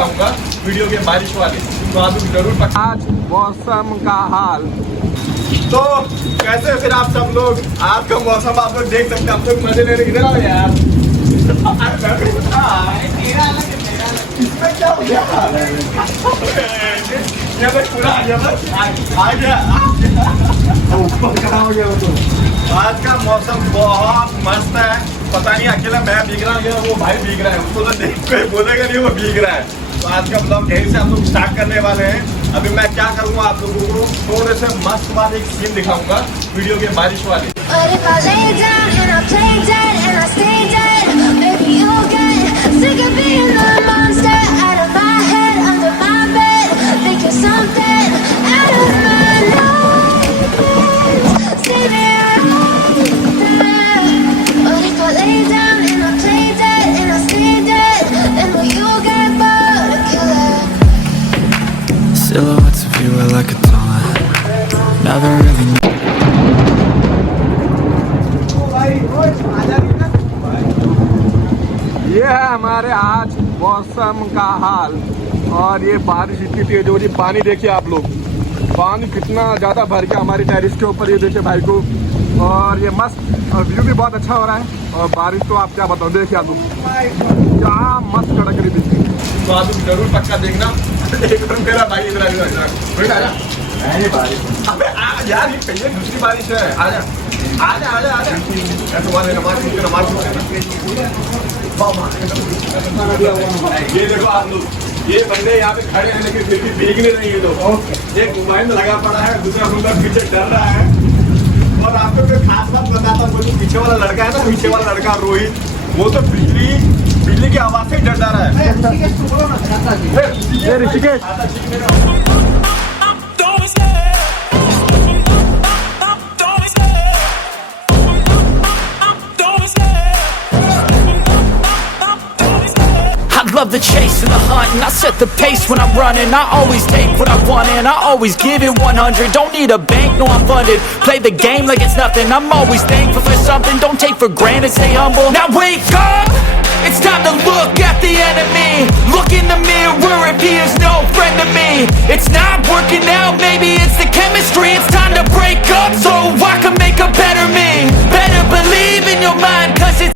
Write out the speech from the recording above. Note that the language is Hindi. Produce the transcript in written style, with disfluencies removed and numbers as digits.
दिखाऊंगा वीडियो के बारिश वाले, तो आप लोग जरूर। आज मौसम का हाल तो कैसे फिर आप सब लोग, आज का मौसम आप लोग देख सकते हैं। आप लोग मजे ले रहे, इधर आओ यार। इसमें क्या हो गया? पूरा आ गया ऊपर खड़ा हो गया वो। तो आज का मौसम बहुत मस्त है। पता नहीं अकेला मैं भीग रहा हूँ या वो भाई भीग रहा है, उसको तो देख के बोलेगा नहीं वो भीग रहा है। तो आज का ब्लॉग यहीं से हम लोग स्टार्ट करने वाले हैं। अभी मैं क्या करूँगा, आप लोगों को थोड़े से मस्त वाले एक सीन दिखाऊंगा वीडियो के बारिश वाले। Silhouettes of you are like a taunt. Never really knew. ये है हमारे आज मौसम का हाल। और ये बारिश इतनी तेज हो रही, पानी देखिए आप लोग, पानी कितना ज्यादा भर गया हमारी टेरिस के ऊपर। ये देखिए भाई को, और ये मस्त और व्यू भी बहुत अच्छा हो रहा है। और बारिश तो आप क्या बताओ, देखिए आप लोग क्या मस्त कड़क रही थी। तो आप लोग जरूर पक्का देखना। एक बार मेरा भाई इधर अबे यार, ये पहले दूसरी बारिश है। आजा आजा आजा आजा, तुम्हारे नमाज ये देखो आप लोग, ये बंदे यहाँ पे खड़े हैं लेकिन फिर भी भीग नहीं रही है। तो एक मोबाइल में लगा पड़ा है, दूसरा बंदा पीछे डर रहा है। और आपको कोई खास बात बताता हूँ, जो पीछे वाला लड़का है ना, पीछे वाला लड़का रोहित, वो तो बिजली की आवाज से डर रहा है। I love the chase and the hunt, and I set the pace when I'm running. I always take what I want and I always give it 100. Don't need a bank, no I'm funded. Play the game like it's nothing. I'm always thankful for something. Don't take for granted, stay humble. Now wake up, it's time to look at the enemy. Look in the mirror if he is no friend to me. It's not working out, maybe it's the chemistry. It's time to break up so I can make a better me. Better believe in your mind, cause it's